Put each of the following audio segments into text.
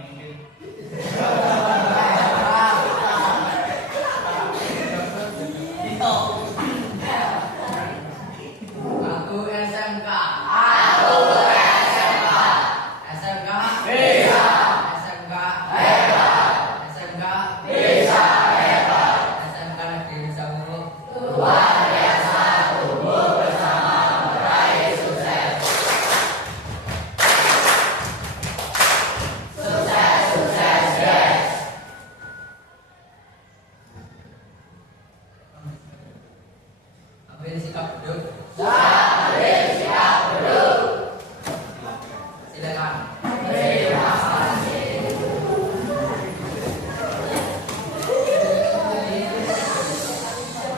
mungkin. Aku SMK. SMK. SMK. SMK. SMK Negeri Samuru. Ambil sikap duduk. Silakan.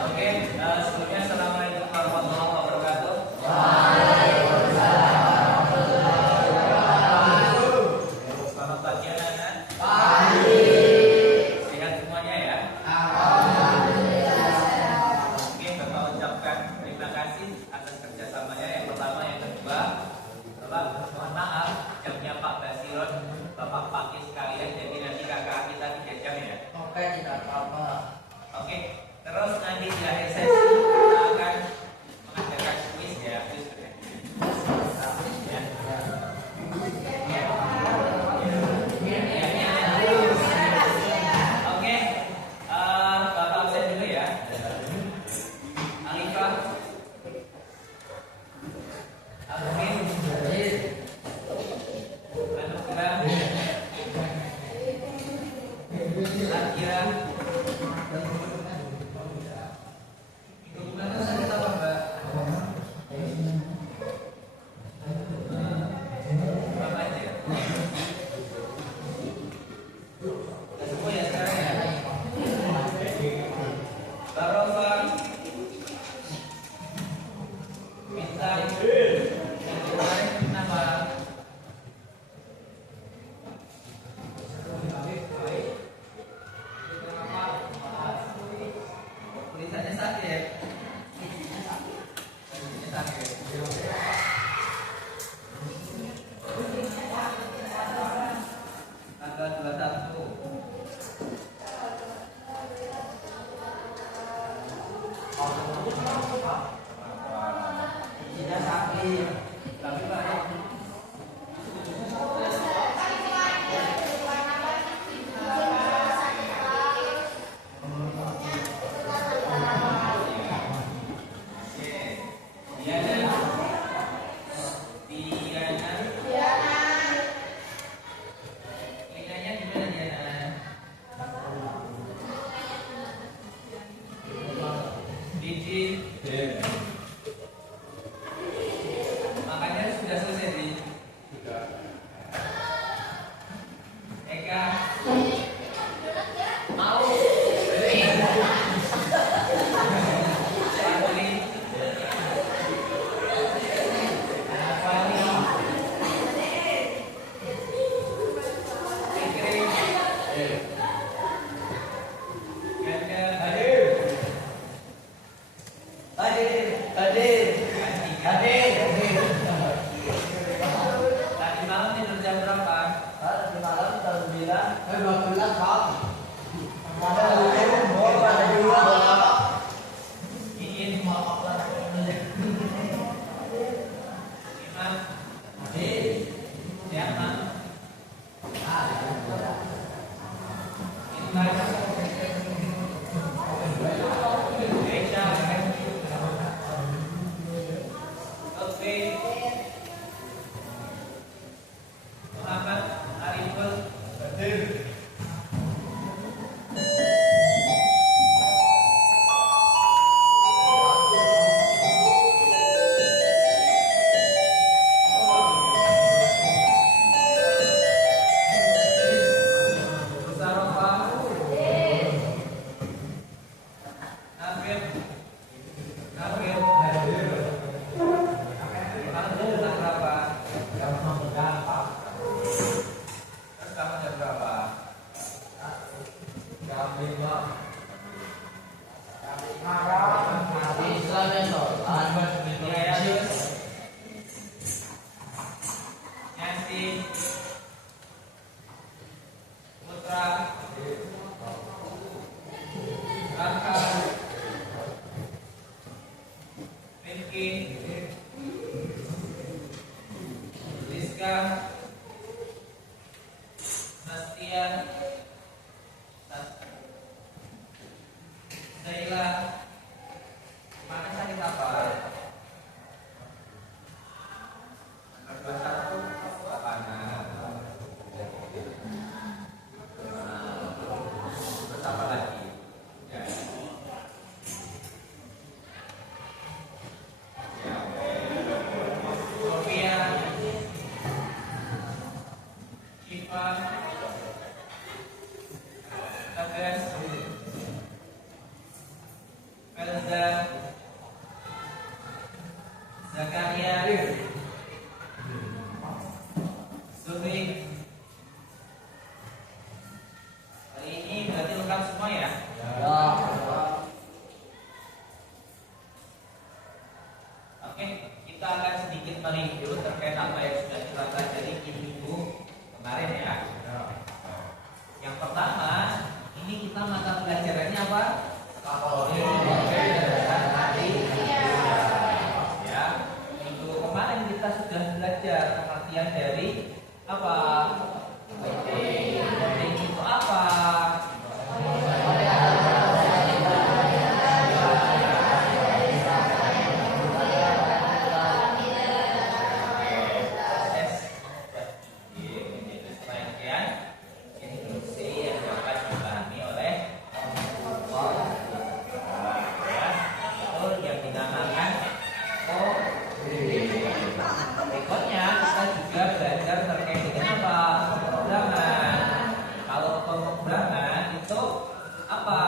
Oke, sebelumnya assalamualaikum warahmatullahi wabarakatuh. Selamat pagi anak-anak. Sehat semuanya ya. Oke, Bapak ucapkan terima kasih atas kerjasamanya. Yang pertama, yang kedua, Bapak mohon maaf jamnya Pak Basiron, Bapak Pakis sekalian. Jadi nanti kakak kita 3 jam ya. Oke, tidak apa-apa. Oke, terus nanti di akhir sesi kita akan mengadakan kuis ya, kuis ya. Oke, Bapak absen dulu ya. Alifah, Amin, Anugrah, Lakia, Gimana sakit apa Mbak? Bapak aja. Udah semua ya sekarang ya. Barofa, Bintang, yang kemarin nama. Tulisannya sakit. Tulisannya sakit. Tanggal 21. Tidak sakit. Tapi Pak, Diana, telinganya gimana Diana? Didi, makanya sudah selesai di Eka, mau Fadli, Fadli, Fikri, Ganda, tadi malam tidur jam berapa? Iin, Iman, siapa? Intan, Eca, Lutfi, Muhammad, Ariful, Musarofa, Sofia, Zaila, mana tadi apa? Nomor 1 mana? Terus apa lagi? Ya. Sofia, Syifa, Tegas, Felza, Zakaria, Zubi. Hari ini berarti lengkap semua ya? Ya. Oke, kita akan sedikit mereview terkait apa yang sudah kita pelajari di minggu kemarin ya. Yang pertama, ini kita mata pelajarannya apa? Ya, minggu kemarin kita sudah belajar pengertian dari apa? Voting itu apa? Berikutnya kita juga belajar terkait dengan apa? Pemrograman. Kalau pemrograman itu apa?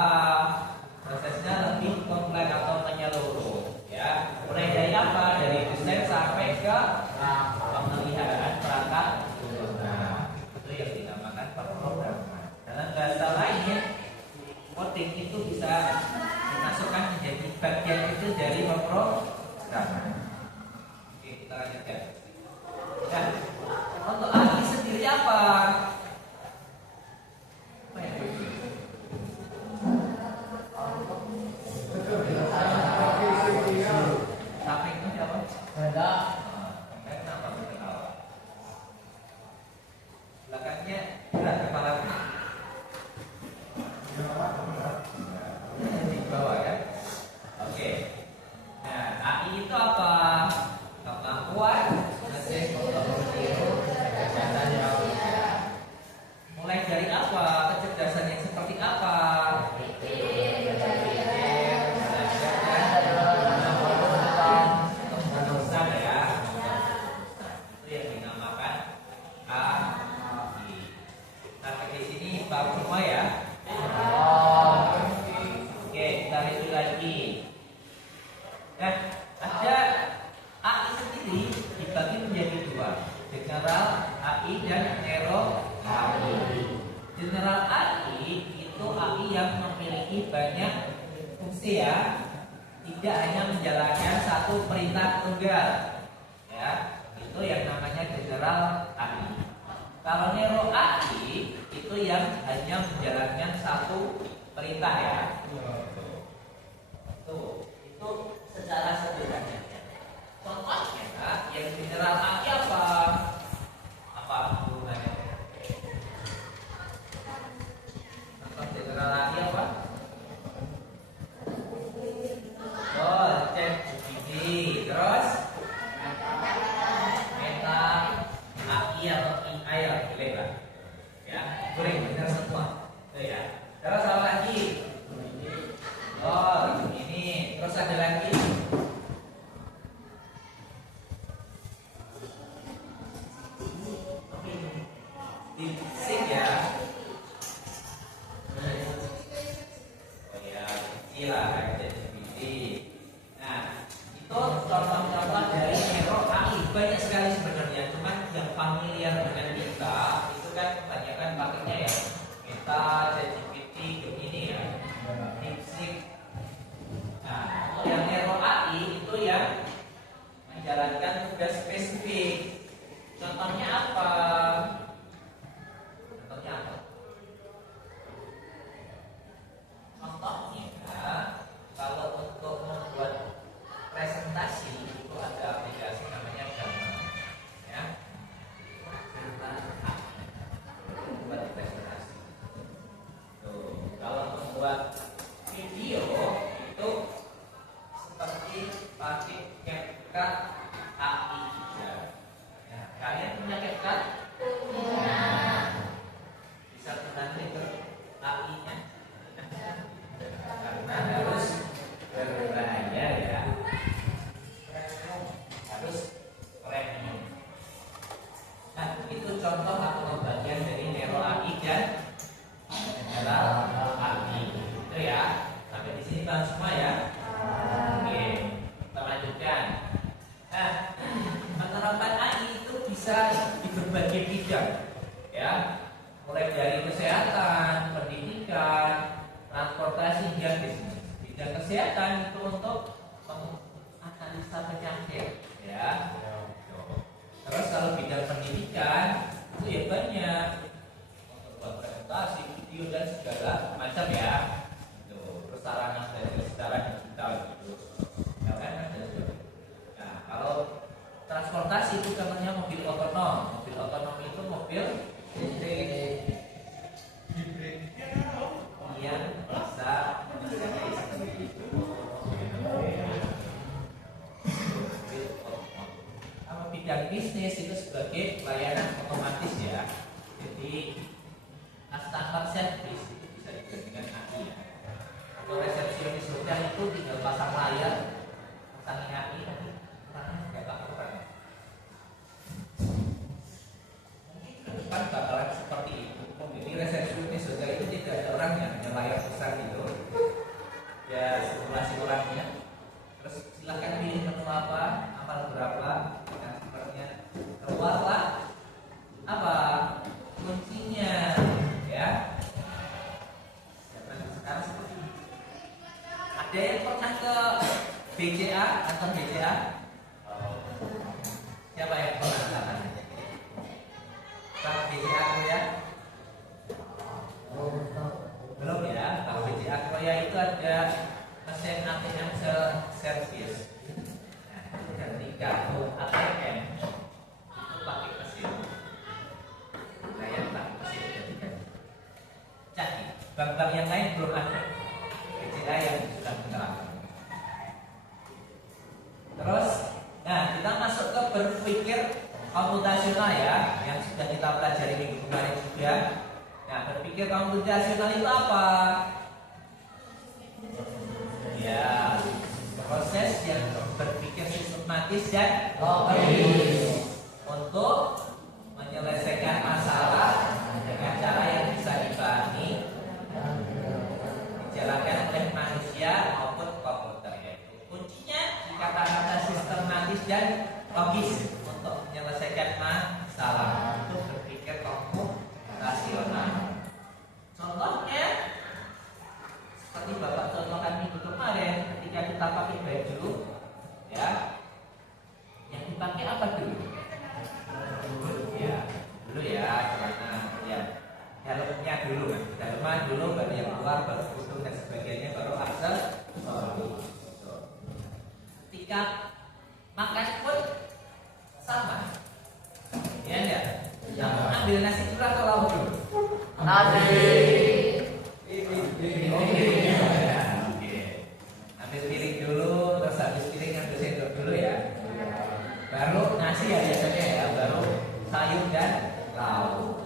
Prosesnya lebih kompleks atau menyeluruh. Ya, mulai dari apa? Dari desain sampai ke pemeliharaan perangkat lunak. Itu yang dinamakan pemrograman. Dalam bahasa lain, coding itu bisa dimasukkan menjadi bagian itu dari pemrograman. Oke, kita lanjutkan. Nah, untuk AI sendiri apa? Apa ya? Sampai itu siapa? Benda. Kenapa ketawa? Belakangnya berat kepalaku. Di bawah ya. Oke. Nah, AI itu apa? Kemampuan mulai dari apa? Kecerdasan yang seperti apa? Keputusan ya. Itu yang dinamakan AI. Sampai di sini baru semua ya. Oke, kita review lagi. Nah, ada AI sendiri dibagi menjadi dua, general AI dan nero AI. General AI itu AI yang memiliki banyak fungsi ya, tidak hanya menjalankan satu perintah tunggal. Ya, itu yang namanya general AI. Kalau nero AI itu yang hanya menjalankan satu perintah ya. Tuh, itu secara sederhana. Contohnya yang general AI apa? Apa hubungannya? Contoh general AI apa? Oh, ChatGPT. Terus Meta AI atau AI lah, boleh lah. Ya, boleh benar semua. Tuh ya. Terus apa lagi? Oh, ini. Terus ada lagi. Sing ya. Oh ya, istilah ChatGPT. Nah, itu contoh-contoh dari nero AI. Banyak sekali sebenarnya, cuman yang familiar dengan kita itu kan kebanyakan pakainya ya dan adalah api. Itu ya. Sampai di sini paham semua ya. Oke, kita lanjutkan. Nah, penerapan AI itu bisa di berbagai bidang, ya. Mulai dari kesehatan, pendidikan, transportasi hingga bisnis. Bidang kesehatan itu untuk menganalisa penyakit, ya. Terus kalau bidang pendidikan itu ya banyak untuk buat presentasi, video dan segala macam ya. Itu sarana belajar secara digital gitu. Ya kan ada juga. Nah, kalau transportasi itu contohnya mobil otonom. Mobil otonom itu mobil listrik hibrid yang bisa dinyalakan sendiri. Kalau bidang bisnis itu sebagai layanan otomatis ya. Jadi customer service itu bisa digabungkan AI ya. Kalau resepsionis hotel itu tinggal pasang layar, pasang AI, tapi orangnya nggak lakukan. Mungkin ke depan bakalan seperti itu. Jadi resepsionis hotel itu tidak ada orang yang punya layar besar gitu. Ya simulasi orangnya. Terus silahkan pilih menu apa, amal berapa, dan sepertinya keluarlah apa kuncinya ya. Sekarang seperti ini. Ada yang pernah ke BCA atau BCA? Siapa yang pernah ke sana? Kalau BCA Korea? Belum ya. Kalau BCA Korea itu ada mesin ATM service. Nah, ketika ATM itu pakai mesin, saya pakai mesin ketika jadi bank-bank yang lain belum ada. BCA yang sudah menerapkan. Terus, nah kita masuk ke berpikir komputasional ya, yang sudah kita pelajari minggu kemarin juga. Nah, berpikir komputasional itu apa? Ya, proses yang berpikir sistematis dan logis untuk menyelesaikan masalah dengan cara yang bisa dipahami, dijalankan oleh manusia maupun komputer. Yaitu kuncinya di kata-kata sistematis dan logis untuk menyelesaikan masalah itu berpikir komputasional. Contohnya seperti Bapak contohkan minggu kemarin ketika kita pakai baju ya, yang dipakai apa dulu? Dulu ya celana ya, helmnya dulu kan, helman dulu baru yang keluar, baru kutu dan sebagainya, baru aksesoris. Ketika makan pun sama, ya enggak? Yang ambil nasi dulu atau lauk dulu? Ambil piring dulu, terus habis piring ambil sendok dulu ya. Baru nasi ya biasanya ya, baru sayur dan lauk.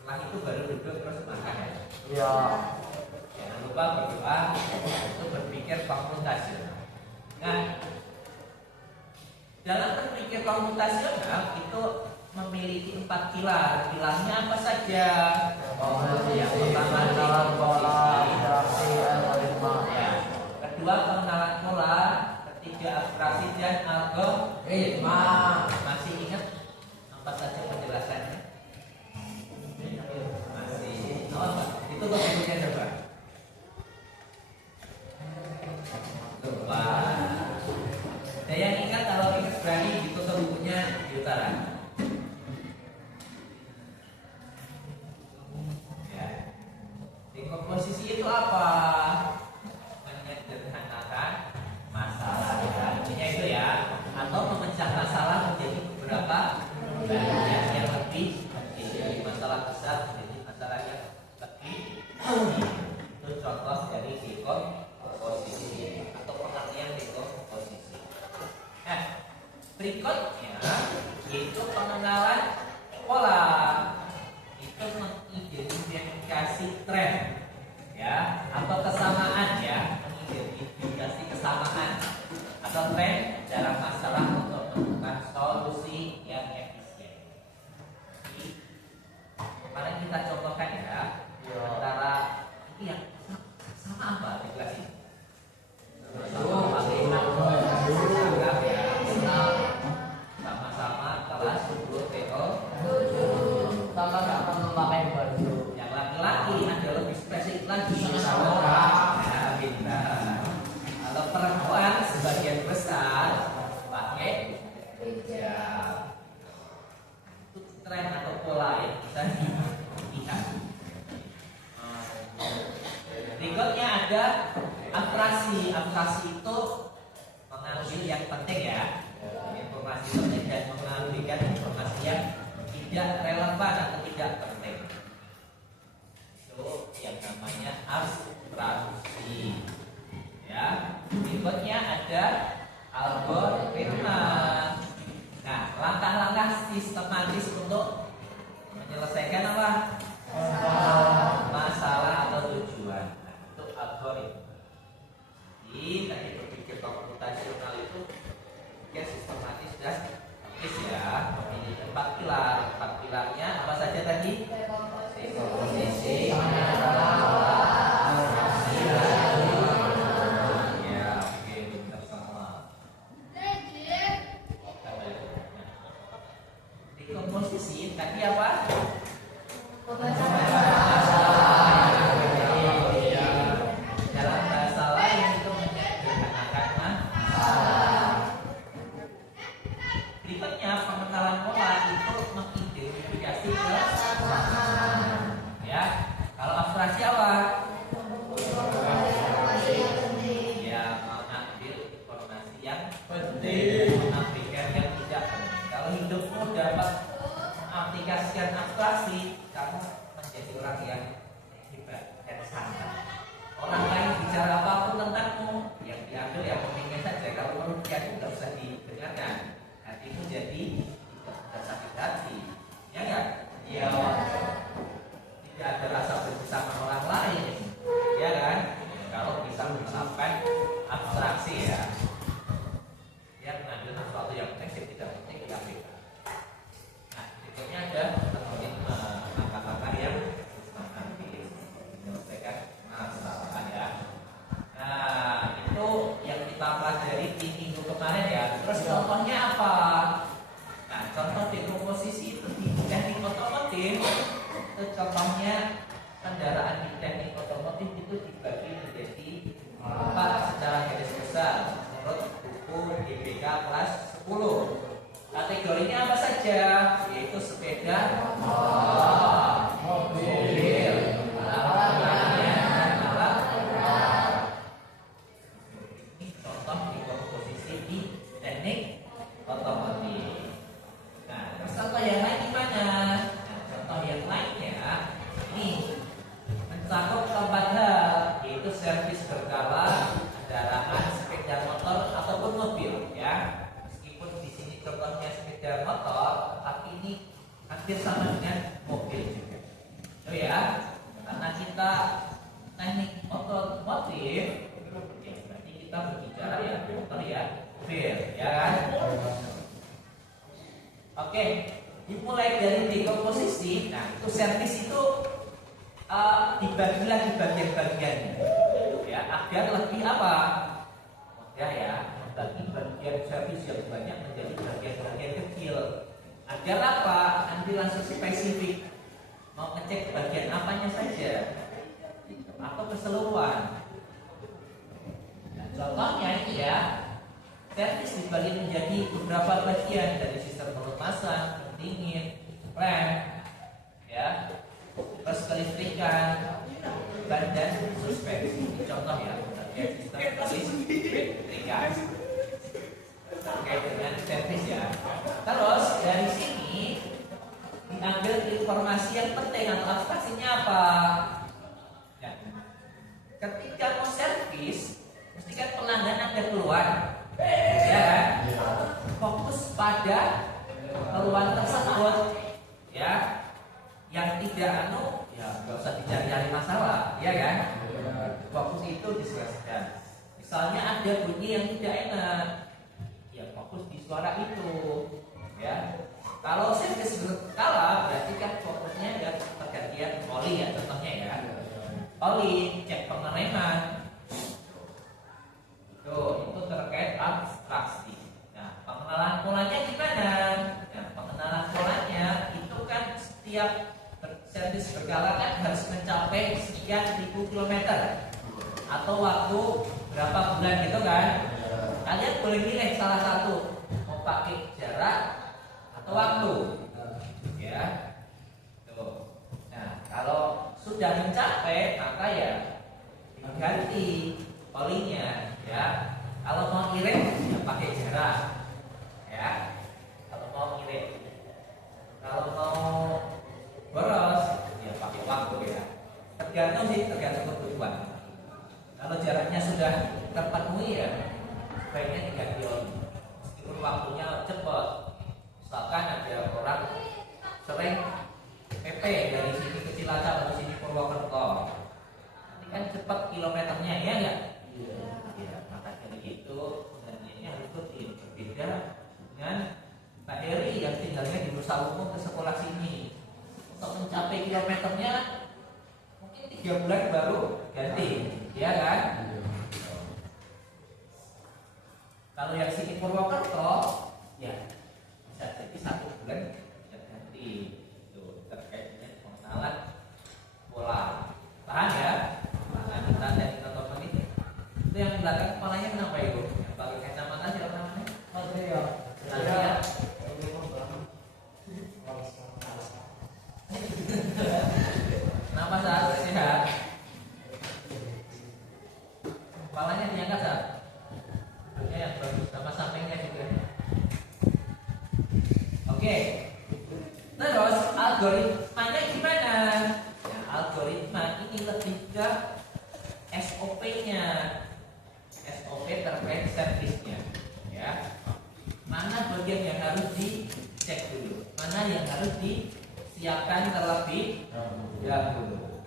Setelah itu baru duduk terus makan ya. Iya. Jangan lupa berdoa untuk berpikir komputasional. Nah, dalam berpikir komputasional itu memiliki 4 pilar. Pilarnya apa saja? Yang pertama dalam pola, ya. Kedua pengenalan pola, ketiga abstraksi dan algoritma. Masih ingat apa saja penjelasannya? Masih. Oh, itu bukunya coba. Lupa. Ada yang ingat? Kalau ingat berani ditutup bukunya di utara. Komposisi itu apa? Menyederhanakan masalah ya. Intinya itu ya. Atau memecah masalah menjadi beberapa bagian lagi sama orang. Ya, pintar. Kalau perempuan sebagian besar pakai hijab. Itu tren atau pola yang bisa dilihat. Berikutnya ada atrasi. Atrasi itu mengambil yang penting ya, informasi penting dan mengambilkan informasi yang tidak relevan atau tidak penting. Itu yang namanya abstraksi. Ya, berikutnya ada algoritma. Nah, langkah-langkah sistematis untuk menyelesaikan apa? Masalah atau tujuan. Nah, itu algoritma. Jadi tadi berpikir komputasional itu ya sistematis dan logis ya. Memilih 4 pilar. 4 pilarnya apa saja tadi? Komposisi, komposisi tadi apa? Dalam bahasa lain itu menyederhanakan masalah. Berikutnya pengenalan pola itu mengidentifikasi kesamaan. Ya, kalau abstraksi apa? Ya, mengambil informasi yang penting, mengambilkan yang tidak penting. Kalau hidupmu dapat aplikasikan abstraksi, kamu menjadi orang yang hebat dan santai. Orang lain bicara apapun tentangmu, yang diambil yang pentingnya saja. Kalau merugikan nggak usah didengarkan. Hatimu jadi tidak sakit hati, ya kan? Ya, tidak ada rasa benci sama orang lain, ya kan? Kalau bisa menerapkan abstraksi ya, dia mengambil sesuatu yang penting tidak penting diambil. Nah, berikutnya ada algoritma, langkah-langkah yang sistematis menyelesaikan masalah ya. Nah, itu yang kita pelajari di minggu kemarin ya. Terus contohnya apa? Nah, contoh dekomposisi itu di teknik otomotif. Itu contohnya kendaraan di teknik otomotif itu dibagi menjadi 4 secara garis besar menurut buku GBK kelas 10. Kategorinya apa saja? Yaitu sepeda motor, mobil, alat lainnya, dan alat berat. Ini contoh dekomposisi di teknik otomotif. Nah, terus contoh yang lain gimana? Nah, contoh yang lainnya ini mencakup 4 hal, yaitu servis berkala kendaraan sepeda motor ataupun mobil ya. Meskipun di sini contohnya sepeda motor, tapi ini hampir sama dengan mobil juga. Oh ya, karena kita teknik otomotif, ya berarti kita berbicara ya motor ya, mobil, ya kan? Oke, dimulai dari dekomposisi. Nah, itu servis itu dibagi lagi bagian-bagiannya, ya agar lebih apa? Mudah ya, membagi bagian servis yang banyak menjadi bagian-bagian kecil. Agar apa? Nanti langsung spesifik. Mau ngecek bagian apanya saja atau keseluruhan. Nah, contohnya ini ya, servis dibagi menjadi beberapa bagian dari sistem pelumasan, pendingin, rem, ya, terus kelistrikan, ban dan suspensi. Ini contoh ya, bagian sistem kelistrikan terkait dengan servis ya. Terus dari sini diambil informasi yang penting atau abstraksinya apa? Ya. Ketika mau servis, mesti kan pelanggan ada keluhan, ya kan? Fokus pada keluhan tersebut, ya. Yang tidak ya nggak usah dicari-cari masalah, ya kan? Fokus itu diselesaikan. Misalnya ada bunyi yang tidak enak, ya fokus di suara itu, ya. Kalau servis berkala berarti kan fokusnya ada pergantian oli ya, contohnya ya. Oli, cek pengereman. Itu terkait abstraksi. Nah, pengenalan polanya gimana? Nah, pengenalan polanya itu kan setiap servis berkala misalkan harus mencapai sekian ribu kilometer atau waktu berapa bulan gitu kan. Kalian boleh pilih salah satu, mau pakai jarak atau waktu, ya. Tuh. Nah, kalau sudah mencapai maka ya diganti polingnya, ya. Kalau mau irit ya pakai jarak, ya. Kalau mau irit, kalau mau boros ya pakai waktu, ya. Tergantung kebutuhan. Kalau jaraknya sudah terpenuhi ya baiknya diganti oli meskipun waktunya cepat. Misalkan ada orang sering PP dari sini ke Cilacap atau sini Purwokerto, ini kan cepat kilometernya, ya enggak? Iya, maka dari itu penggantiannya harus rutin. Berbeda dengan Pak Heri yang tinggalnya di Nusa Umum ke sekolah sini, untuk mencapai kilometernya mungkin 3 bulan baru ganti, ya kan? Kalau yang sini Purwokerto, ya bisa jadi 1 bulan ya ganti. Itu terkait dengan pengenalan pola. Paham ya? Nah, kita dari teman ini. Itu yang belakang kepalanya kenapa ibu? Yang pakai kacamata siapa namanya? Satria. Satria. Kenapa saat sehat? Kepalanya diangkat saat? Yang bagus, sama sampingnya juga. Oke. Terus algoritmanya gimana? Ya, algoritma ini lebih ke SOP-nya. SOP terkait servisnya, ya. Mana bagian yang harus dicek dulu, mana yang harus disiapkan terlebih dahulu.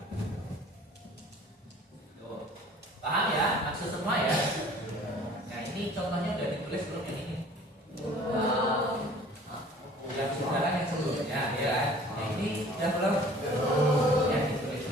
Tuh. Paham ya? Maksud semua ya? Nah, ini contohnya udah ditulis belum yang ini? Yang sudah kan yang sebelumnya, ya. Nah, ini sudah belum? Ya, ditulis.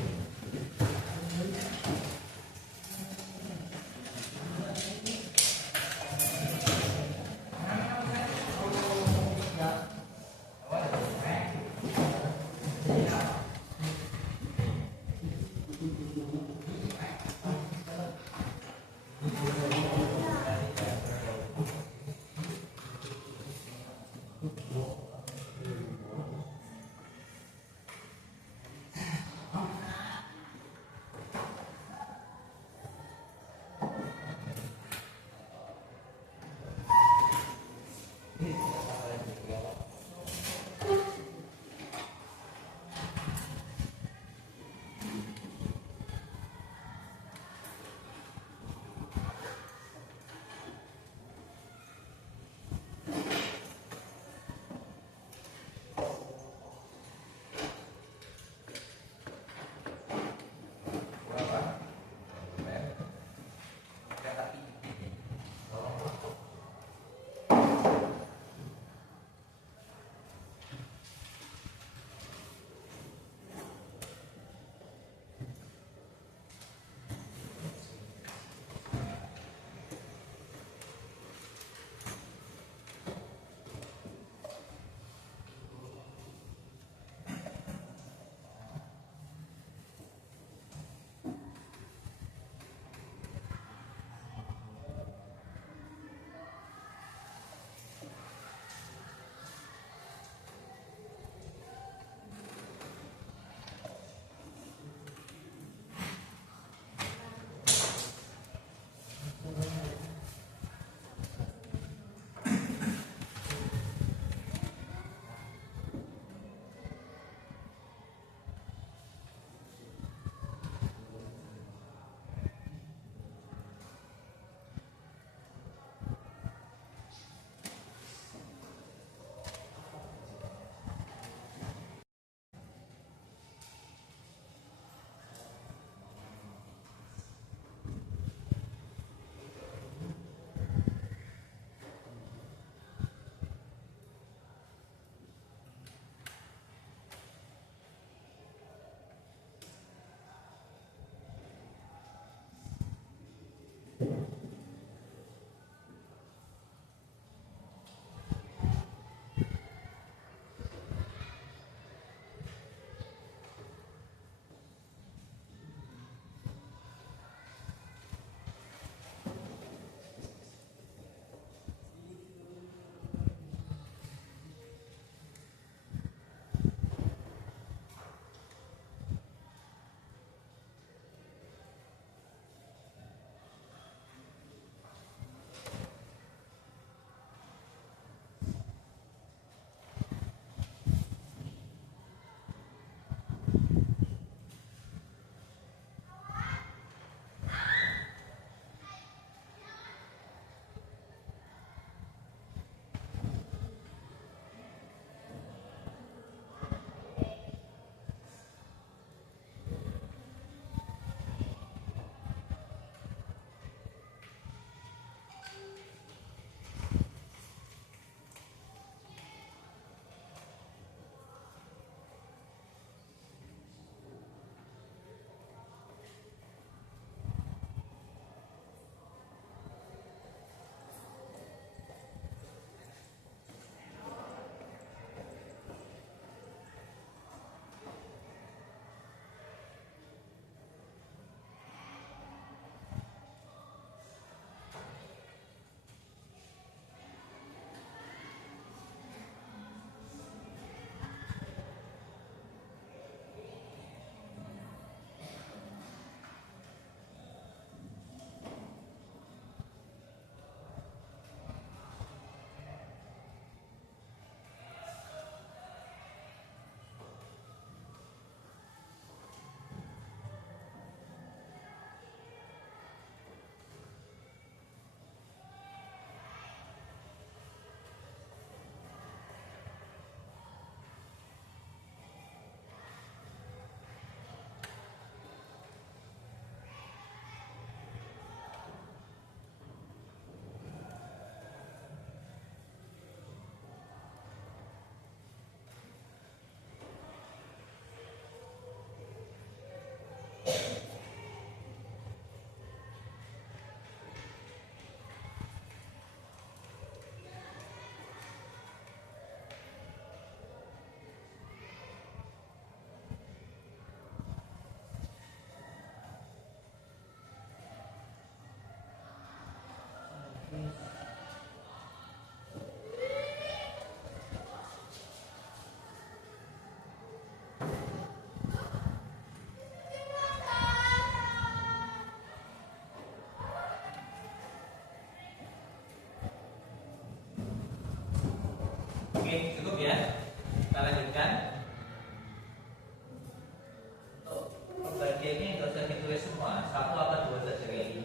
bagiannya nggak usah ditulis semua, satu apa dua saja kayak ini.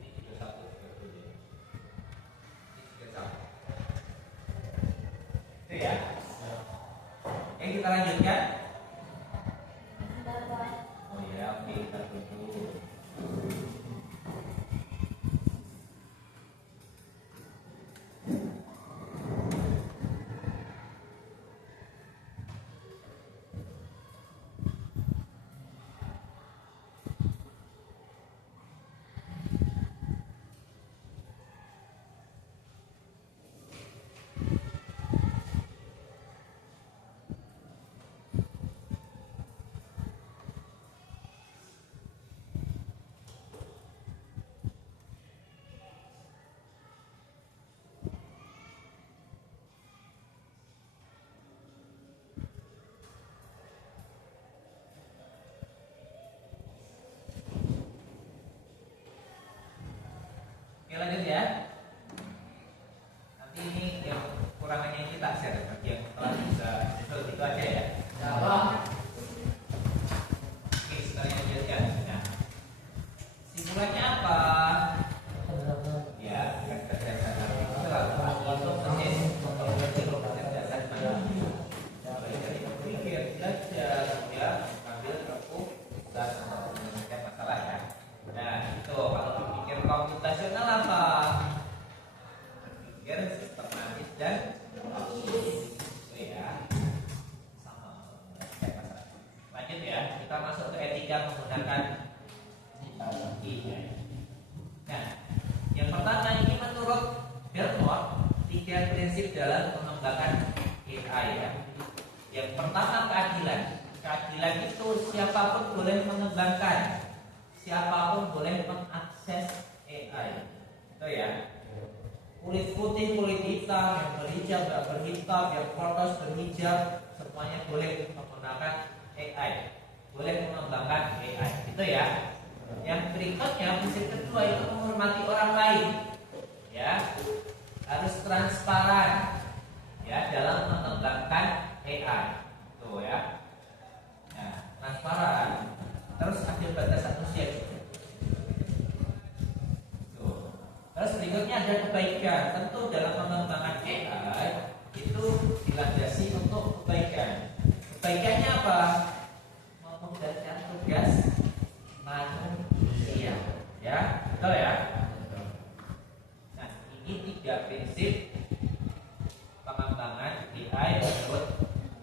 Ini juga satu. Ini juga satu. Itu ya. Oke, kita lanjutkan. Oh ya, oke, kita tunggu. Oke, lanjut ya. Nanti ini yang kurangannya kita share, bagi yang telah bisa itu aja ya. Oke, sekarang lanjutkan. Nah, simpulannya apa? Ya, kecerdasan artifisial untuk proses kecerdasan manusia. Mulai dari berpikir, belajar, ya, ambil rekup dan menyelesaikan masalah ya. Nah, itu kalau berpikir komputasional apa? Berpikir sistematis dan ya sama. Lanjut ya, kita masuk ke etika menggunakan teknologi. Nah, yang pertama ini menurut Belmont 3 prinsip dalam mengembangkan AI ya. Yang pertama keadilan. Keadilan itu siapapun boleh mengembangkan, siapapun boleh mengakses AI. Itu ya. Kulit putih, kulit hitam, yang berhijab, nggak berhijab, yang polos, berhijab, semuanya boleh menggunakan AI, boleh mengembangkan AI. Itu ya. Yang berikutnya prinsip kedua itu menghormati orang lain. Ya, harus transparan. Ya, dalam mengembangkan AI. Tuh ya. Nah, transparan. Terus ada batasan usia juga. Tuh. Terus berikutnya ada kebaikan. Tentu dalam mengembangkan AI itu dilandasi untuk kebaikan. Kebaikannya apa? Memudahkan tugas manusia. Ya, betul ya. Nah, ini 3 prinsip pengembangan AI menurut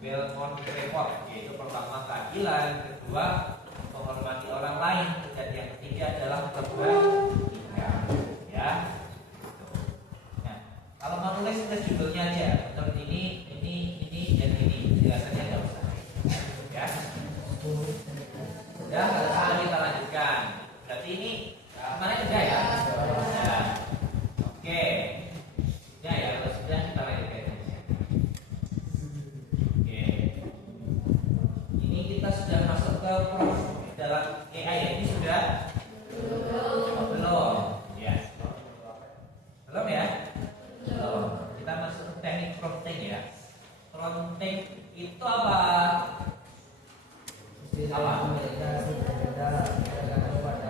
Belmont Report, yaitu pertama keadilan, kedua menghormati orang lain, dan yang ketiga adalah kebaikan. Ya. Nah, kalau mau nulis judulnya aja. Menurut ini, dan ini. Jelasannya nggak usah. Ya. Sudah, kalau sudah kita lanjutkan. Berarti ini kemana sudah ya? Sudah. Oke. Sudah ya, kalau sudah kita lanjutkan. Oke. Ini kita sudah masuk ke dalam AI ya. Ini sudah belum? Ya. Belum ya? Belum. Kita masuk ke teknik prompting ya. Prompting itu apa?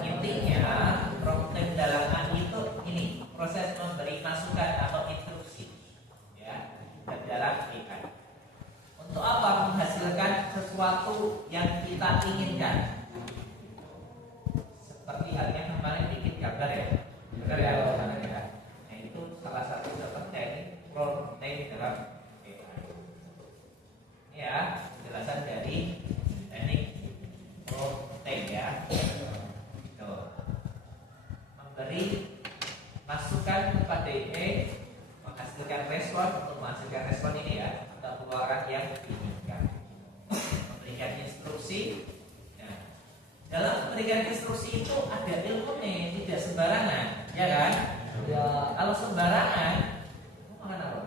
Intinya prompting dalam AI itu ini proses memberi masukan atau instruksi ya ke dalam AI. Untuk apa? Menghasilkan sesuatu yang kita inginkan. Seperti halnya kemarin bikin gambar ya, benar ya? Nah, itu salah satu teknik prompting dalam AI. Ya, penjelasan dari teknik prompting ya. Tuh. Memberi masukan kepada AI, menghasilkan respon. Untuk menghasilkan respon ini ya, atau keluaran yang diinginkan. Memberikan instruksi. Nah, dalam memberikan instruksi itu ada ilmunya, tidak sembarangan, ya kan? Ya, kalau sembarangan, makan apa?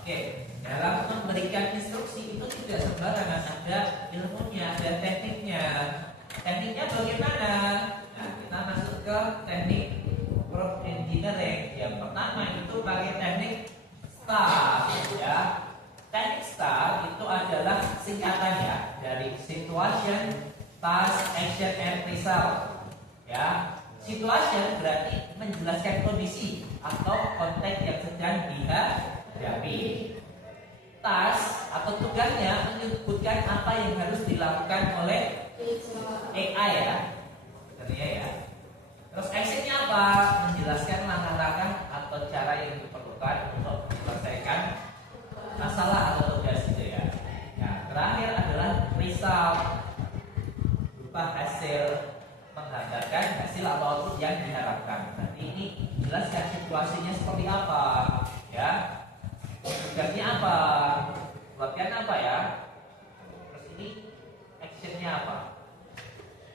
Oke, dalam memberikan instruksi itu tidak sembarangan, ada ilmunya, ada tekniknya. tekniknya bagaimana? Nah, kita masuk ke teknik prompt engineering. Yang pertama itu pakai teknik STAR, ya. Teknik STAR itu adalah singkatannya dari situation, task, action, and result. Ya, situation berarti menjelaskan kondisi atau konteks yang sedang dihadapi. Task atau tugasnya menyebutkan apa yang harus dilakukan oleh AI, ya, sebenarnya ya. Terus actionnya apa? Menjelaskan langkah-langkah atau cara yang diperlukan untuk menyelesaikan masalah atau tugas itu, ya. Nah, terakhir adalah result, berupa hasil, menggambarkan hasil atau output yang diharapkan. Nanti ini jelaskan situasinya seperti apa, ya. Tugasnya apa? Bagian apa, ya? Terus ini actionnya apa?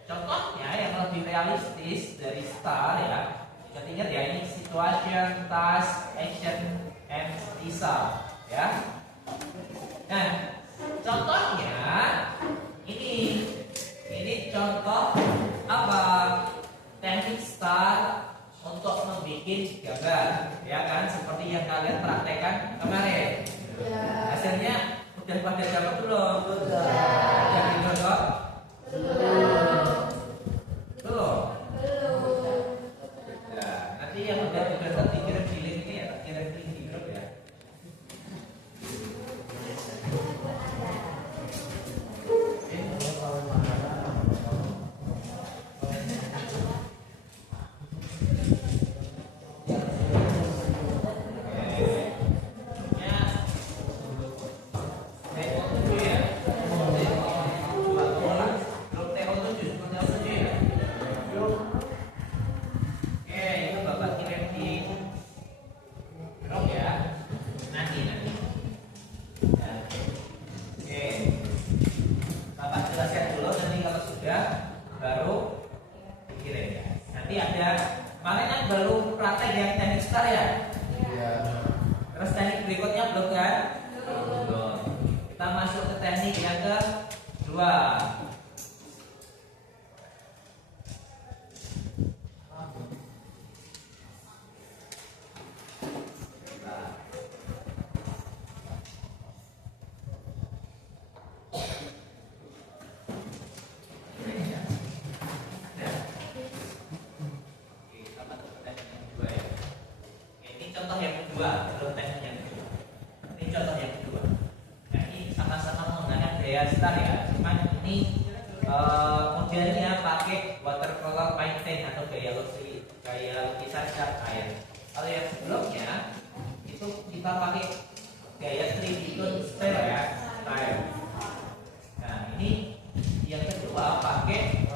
Contohnya yang lebih realistis dari STAR, ya. Ingat ya, ini situation, task, action, and result, ya. Nah, contohnya ini contoh apa? Teknik STAR untuk membuat gambar, ya kan? Seperti yang kalian praktekkan kemarin. Hasilnya udah pada dapat belum? Udah digodok? Belum. Nah, nanti yang udah digodok dikirim di link ini, ya, kirim link di grup, ya. Modelnya pakai watercolor painting atau gaya lukisan cat air. Kalau yang sebelumnya itu kita pakai gaya 3D style, ya, style. Nah, ini yang kedua pakai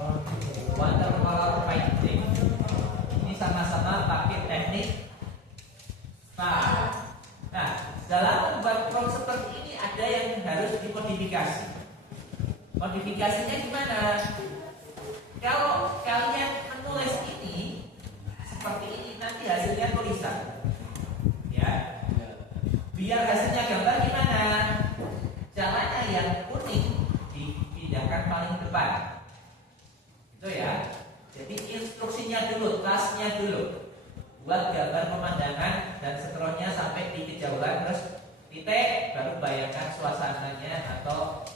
watercolor painting. Ini sama-sama pakai teknik STAR. Nah, dalam membuat prompt seperti ini ada yang harus dimodifikasi. Modifikasinya gimana? Kalau kalian menulis ini seperti ini, nanti hasilnya tulisan, ya. Biar hasilnya gambar gimana? Caranya yang unik, dipindahkan paling depan, itu, ya. Jadi instruksinya dulu, tasknya dulu, buat gambar pemandangan dan seterusnya sampai di kejauhan, terus titik, baru bayangkan suasananya atau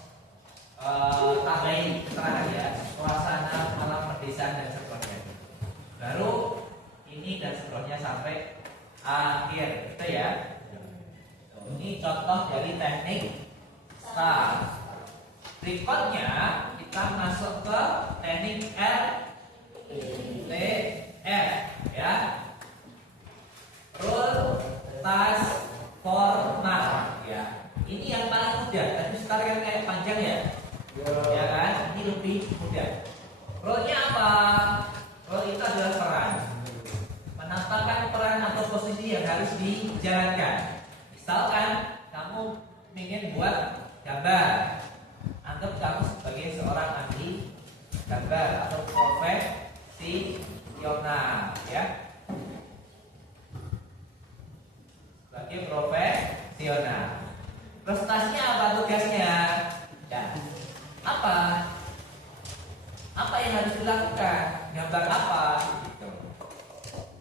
tambahin keterangan, ya, suasana malam pedesaan dan seterusnya. Baru ini dan seterusnya sampai akhir, itu, ya. Ini contoh dari teknik STAR. Berikutnya kita masuk ke teknik RTF, ya. Rule, task, format, ya. Ini yang paling mudah. Tapi sekarang kayak panjang, ya. Ya kan? Ini lebih mudah. Role-nya apa? Role itu adalah peran. Menempatkan peran atau posisi yang harus dijalankan. Misalkan kamu ingin buat gambar, anggap kamu sebagai seorang ahli gambar atau profesional, ya. Sebagai profesional. Prestasinya apa, tugasnya? Ya. Apa yang harus dilakukan? Gambar apa? Gitu.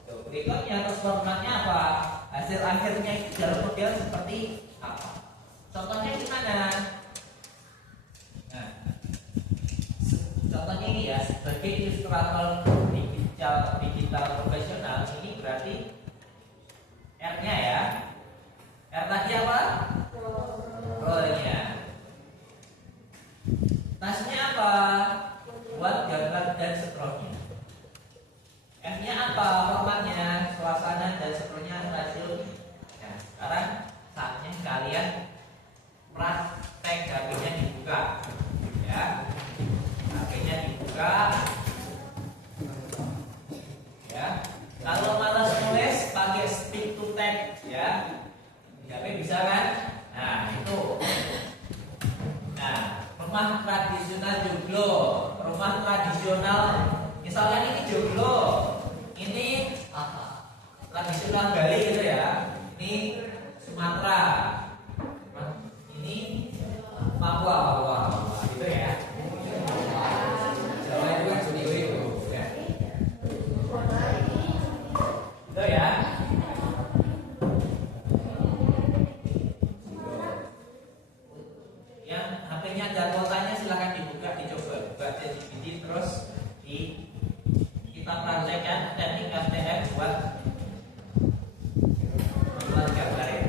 Tuh, berikutnya terus formatnya apa? Hasil akhirnya itu dalam model seperti apa? Contohnya gimana? Nah, contohnya ini ya, sebagai ilustrator digital profesional, ini berarti R-nya ya. R tadi apa? Rollnya. Tasnya apa? Buat gambar dan seterusnya. F-nya apa? Formatnya, suasana dan seterusnya hasil. Nah, sekarang saatnya kalian praktek. HP-nya dibuka, ya. HP-nya dibuka, ya. Kalau malas nulis, pakai speak to text, ya. HP bisa kan? Nah, itu. Nah, rumah tradisional joglo, rumah tradisional, misalnya ini joglo, ini tradisional Bali gitu ya, ini Sumatera, ini Papua, gitu ya. Jawa itu kan Joglo itu, ya. Gitu ya. Yang HP-nya ada kuotanya silahkan dibuka, dicoba buka ChatGPT, terus kita praktekkan teknik STM buat membuat gambar ya.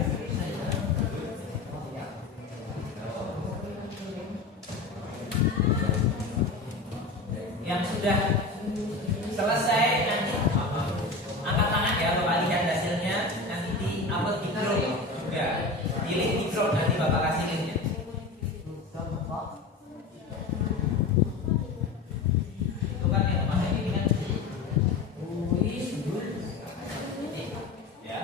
Yang sudah selesai nanti angkat tangan ya, Bapak lihat hasilnya, nanti di-upload di grup juga, di link di grup, nanti Bapak kasih linknya. Itu kan yang pakai ini kan, ya.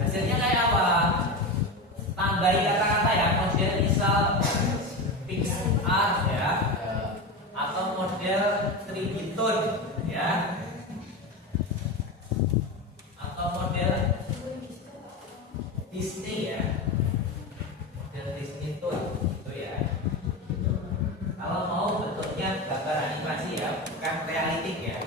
Hasilnya kayak apa? Tambahi kata-kata ya, model misal PixArt ya, atau model 3D Tone ya, atau model Disney ya, model Disney Tone gitu ya. Kalau mau bentuknya gambar animasi ya, bukan realistik ya.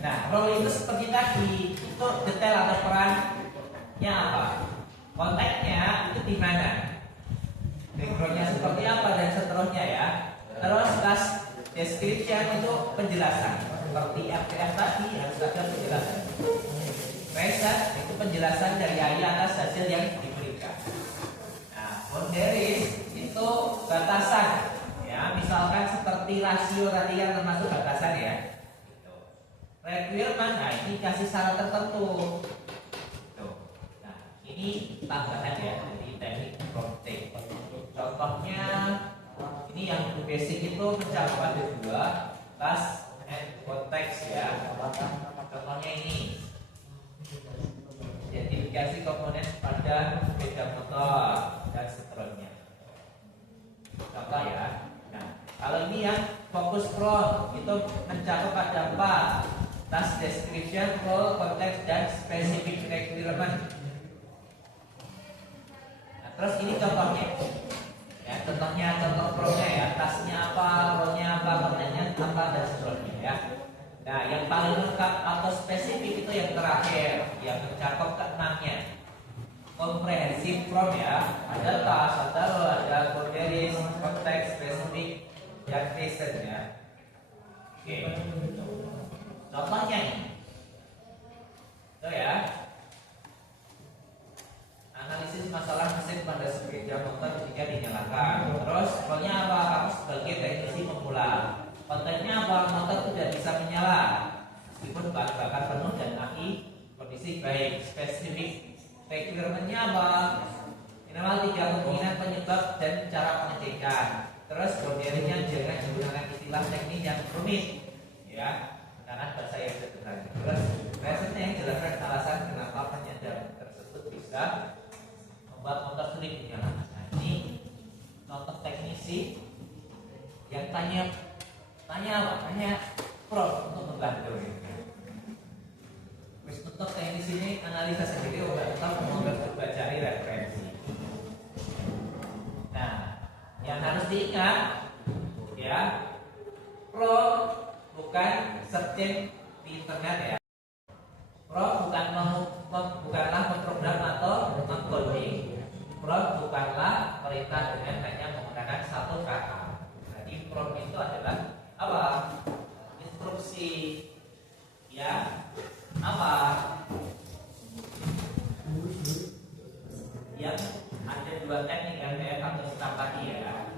Nah, role itu seperti tadi, itu detail atau perannya apa? Konteksnya itu di mana? Backgroundnya seperti apa dan seterusnya ya. Terus task description itu penjelasan. Seperti FTF tadi harus ada penjelasan. Result itu penjelasan dari AI atas hasil yang diberikan. Nah, boundaries itu batasan. Ya, misalkan seperti rasio tadi yang termasuk batasan ya. Gitu. Requirement, nah ini kasih syarat tertentu. Tuh. Nah, ini tambahan ya dari teknik prompting. Contohnya ini yang basic itu mencakup ada 2 task and konteks ya. Contohnya ini identifikasi komponen pada sepeda motor dan seterusnya. Contoh ya. Nah, kalau ini yang fokus prompt itu mencakup ada 4 task description, role, konteks dan specific requirement. Nah, terus ini contohnya. Ya, contoh promnya ya, tasknya apa, role-nya apa, kontennya apa dan seterusnya ya. Nah, yang paling lengkap atau spesifik itu yang terakhir, yang mencakup ke-6-nya. Komprehensif prompt ya, ada task, ada role, ada boundaries, konteks, spesifik, dan reason ya. Oke. Contohnya nih. Itu ya. Analisis masalah mesin pada sepeda motor ketika dinyalakan. Terus role-nya apa? Kamu sebagai teknisi pemula. Kontennya apa? Motor tidak bisa menyala meskipun bahan bakar penuh dan aki kondisi baik. Spesifik requirement-nya apa? Minimal 3 kemungkinan penyebab dan cara pengecekan. Terus boundaries-nya jangan menggunakan istilah teknis yang rumit ya, gunakan bahasa yang sederhana. Terus reasonnya yang jelaskan alasan kenapa penyadap tersebut bisa membuat motor sulit dinyalakan. Nah, ini contoh teknisi yang tanya apa? Tanya prompt untuk membantu. Terus untuk teknis ini analisa sendiri atau coba cari referensi. Nah, yang harus diingat ya, prompt bukan searching di internet ya. Prompt bukanlah memprogram atau mengcoding. Prompt bukanlah perintah dengan hanya menggunakan satu kata. Jadi prompt itu adalah apa? Instruksi ya. Apa? Yang ada 2 teknik LPF atau staf tadi ya.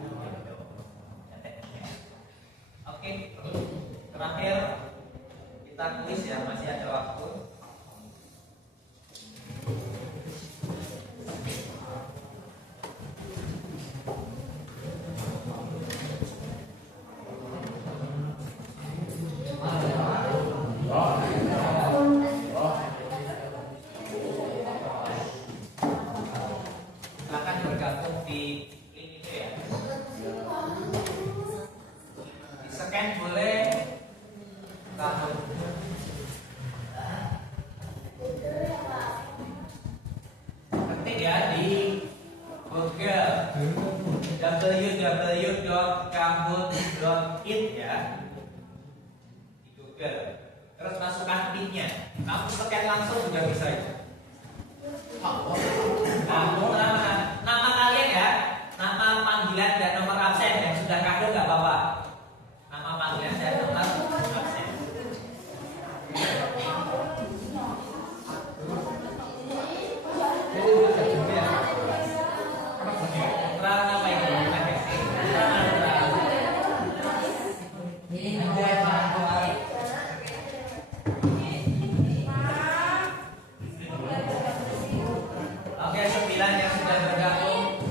Oke. Terakhir kita kuis ya, masih ada waktu. Silakan bergabung di link itu ya. Di scan boleh. Tahun ketik ya di Google www.kahoot.it ya, di Google. Terus masukkan pinnya. Kamu scan langsung juga bisa itu. Nama kalian ya, nama panggilan dan nomor absen yang sudah kado nggak apa-apa. Nama panggilan dan nomor absen. Terang apa ini? Oke, 9 yang sudah bergabung.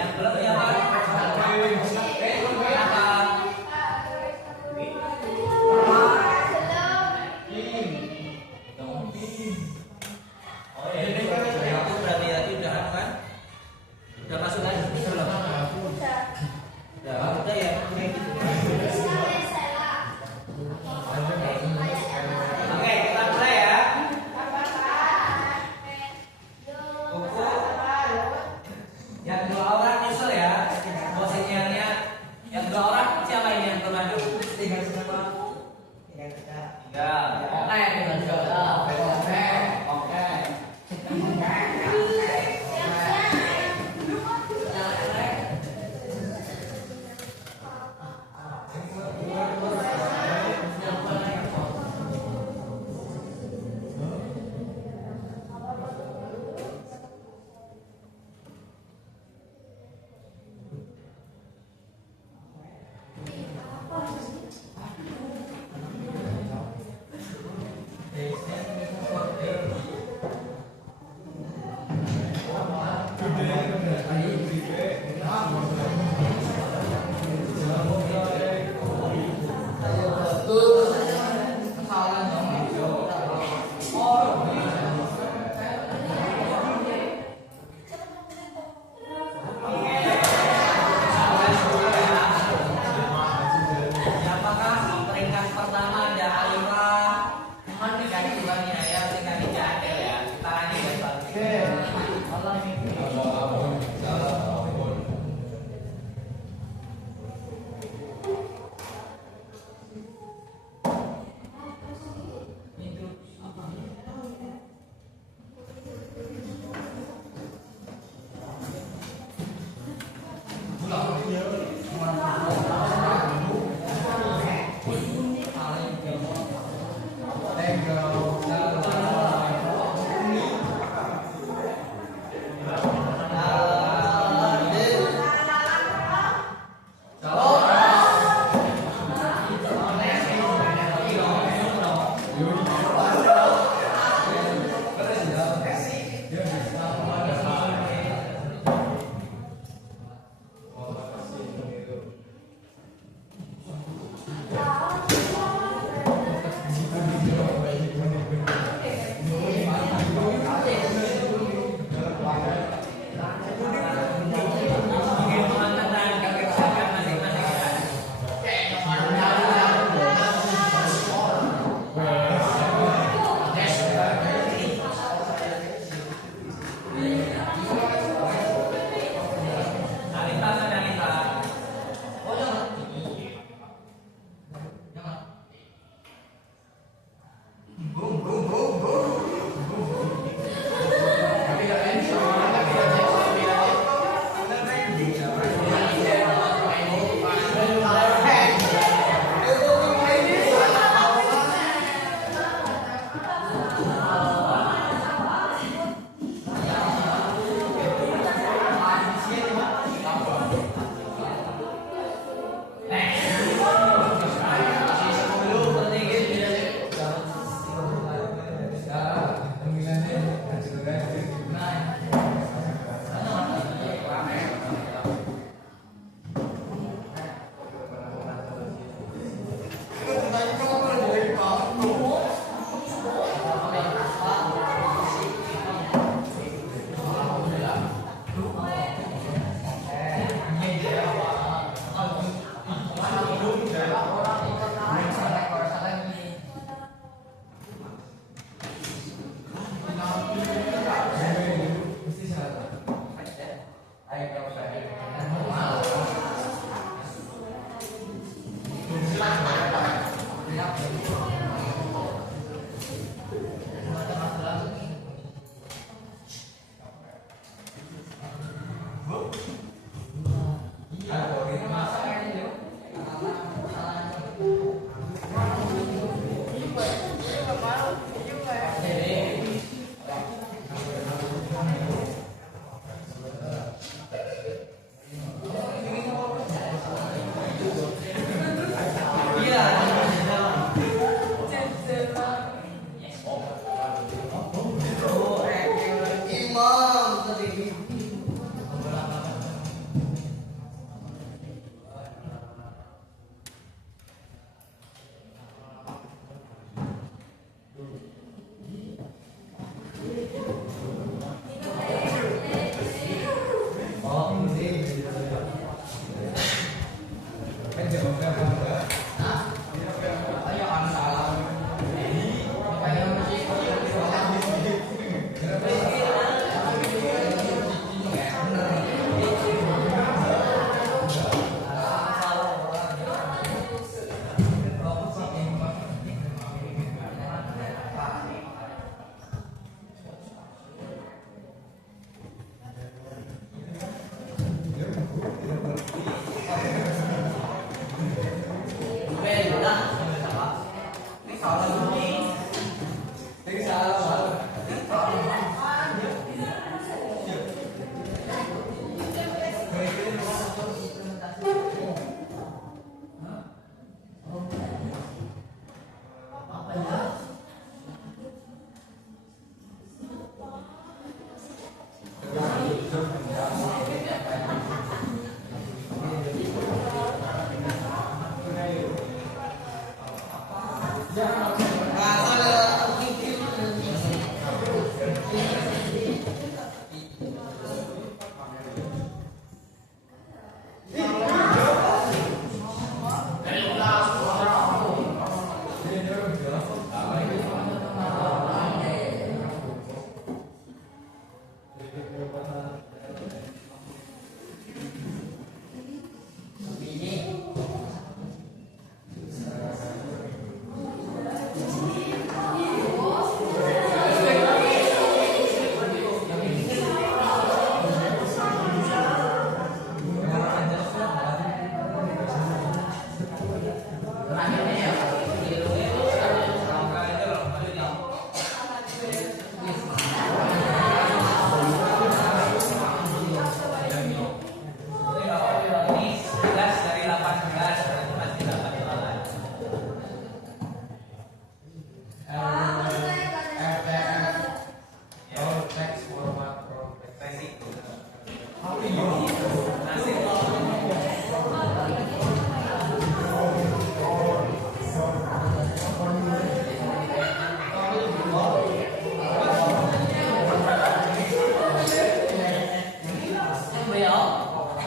Yang belum siapa? Apa? Oh ya, aku berarti tadi udah kan? Udah masuk kan? Udah ya. Oke, kita mulai ya. Buku yang 2 orang nyusul ya.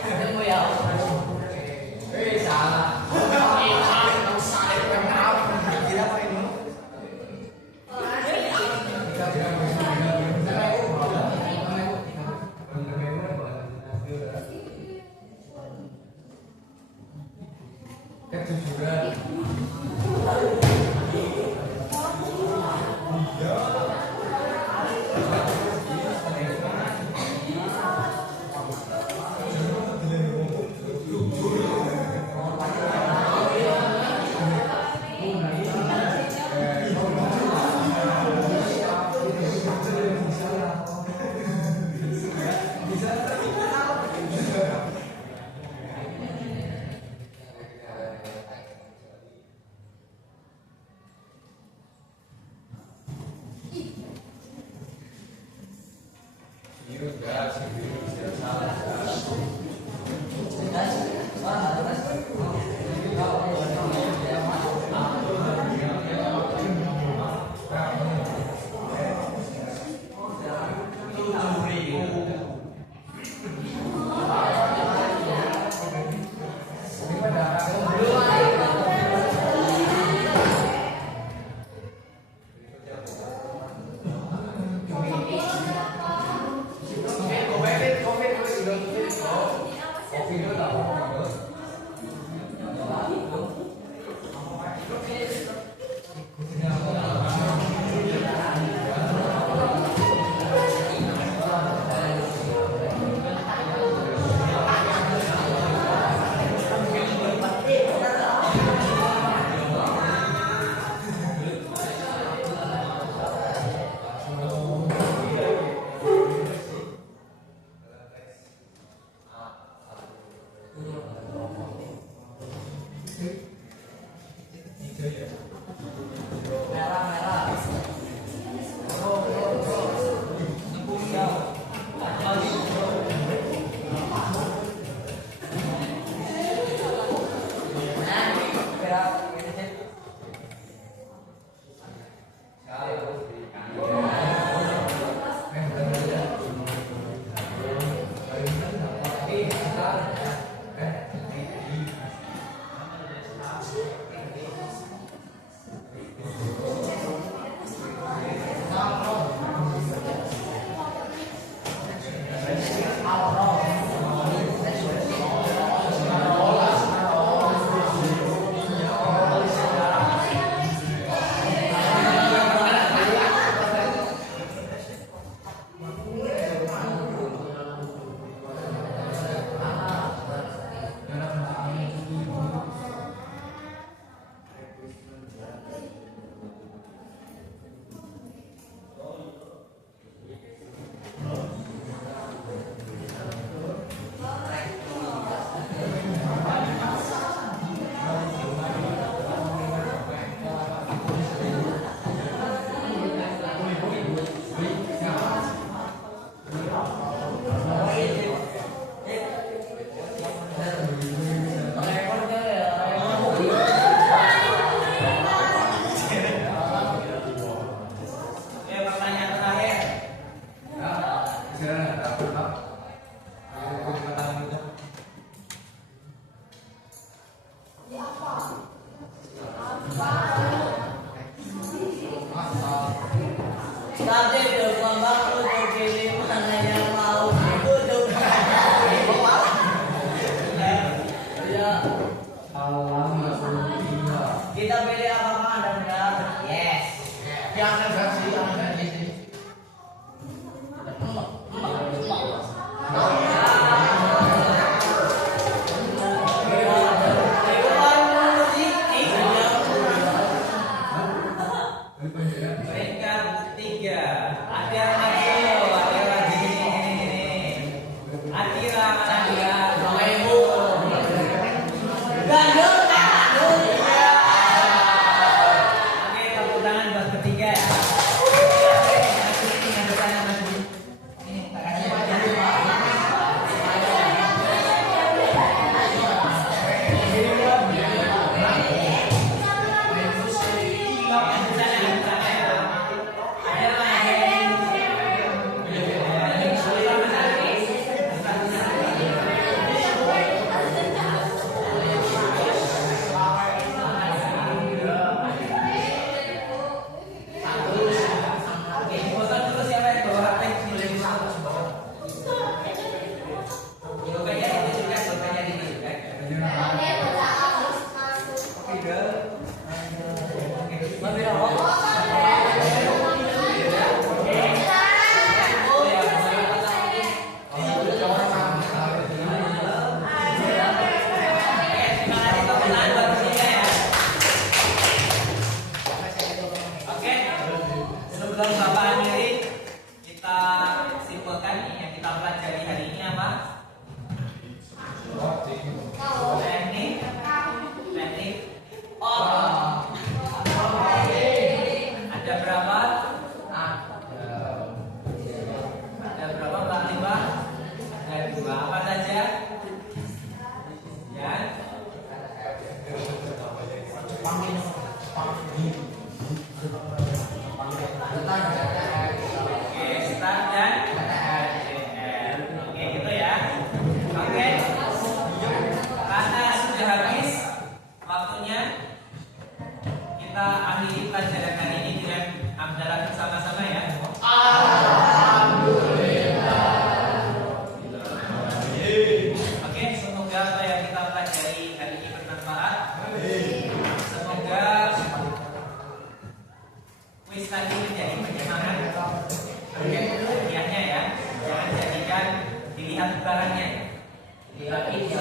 Tunggu ya. Salah. Saya kenal. Tidak apa ini? Kejujuran. Semoga apa yang kita pelajari hari ini bermanfaat. Semoga kuis tadi menjadi penyemangat hadiahnya ya. Jangan jadikan dilihat barangnya, tapi